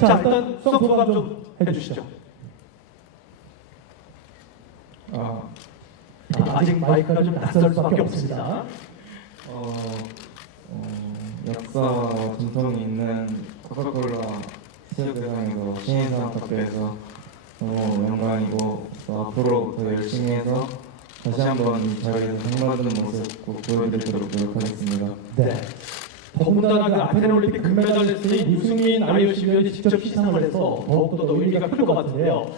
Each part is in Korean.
자, 일단 수상 소감 좀 해주시죠. 아, 아, 아직 마이크가 좀 낯설 수밖에 없습니다. 어, 어, 역사와 전통이 있는 코카콜라 시역대상에서 신인상 답변해서 너무 영광이고 또 앞으로 더 열심히 해서 다시 한번 이 자리에서 상 받은 모습 꼭 보여드리도록 노력하겠습니다. 네. 더군다나 그 아테네 올림픽 금메달리스트인 유승민 아이오시 위원이 직접 시상을 해서 더욱더 더 의미가 클 것 같은데요.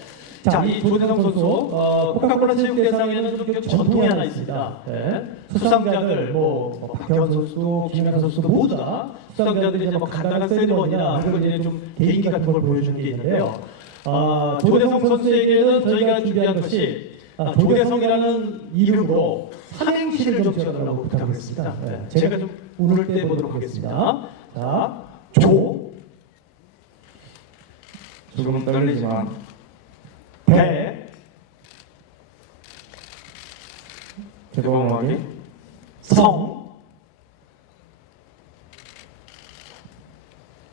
자, 이 조대성 선수 어, 코카콜라 체육대상에는 좀 전통이 하나 있습니다. 네. 수상자들 뭐, 뭐 박태환 선수도 김연아 선수도 모두 다 수상자들이 이제 뭐 간단한 세리머니나 그리고 이제 좀 개인기 같은 걸 보여주는 게 있는데요. 아, 조대성 선수에게는 저희가 준비한 것이 아, 조대성이라는 이름으로 시를 좀 지어달라고 부탁을 했습니다. 네, 제가 좀 운을 떼보도록 하겠습니다. 자, 조, 조금 떨리지만 대, 대범하게 성,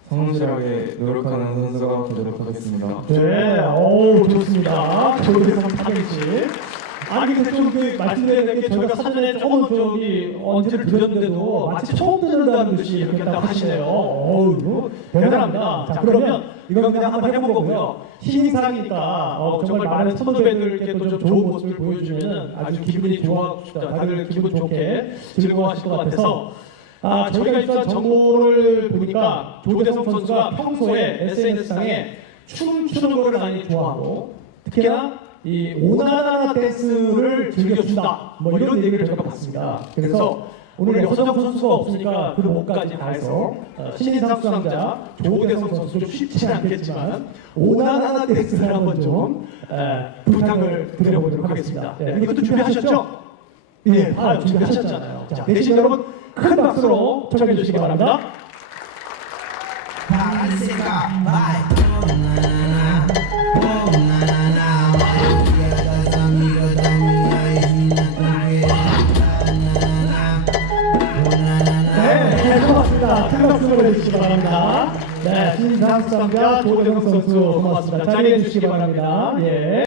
성실하게 노력하는 선수가 되도록 하겠습니다. 네, 오 좋습니다. 조대성 삼행시. 아니 근데 좀 그 말씀드려야 될 게 저희가 사전에 조금 저기 언제를 드렸는데도 마치 처음 듣는다는 듯이 이렇게 딱 하시네요. 어우 대단합니다. 자 그러면 이건 그냥 한번 해본 거고요. 신인상이니까 어, 정말 많은 선후배들께 또 좀 좋은 모습을 보여주면 아주 기분이 좋아, 다들 기분 좋게 즐거워하실 것 같아서 아, 저희가 입수한 정보를 보니까 조대성 선수가 평소에 SNS상에 춤 추는 거를 많이 좋아하고 특히나 이 오나나 댄스를 즐겨준다 뭐 이런 얘기를 저희가 봤습니다. 그래서 오늘 여서정 선수가 없으니까 그 몸까지 다 해서 어, 신인상 수상자 조대성 선수 좀 쉽지 않겠지만 오나나 댄스를 한번 좀 에, 부탁을 드려보도록 하겠습니다. 네, 이것도 준비하셨죠? 예, 다 준비하셨잖아요. 자, 대신 여러분 큰 박수로 청해 주시기 바랍니다. 주시기 바랍니다. 네, 신상 수상자 조대성 선수 고맙습니다. 자리해 주시기 바랍니다. 예.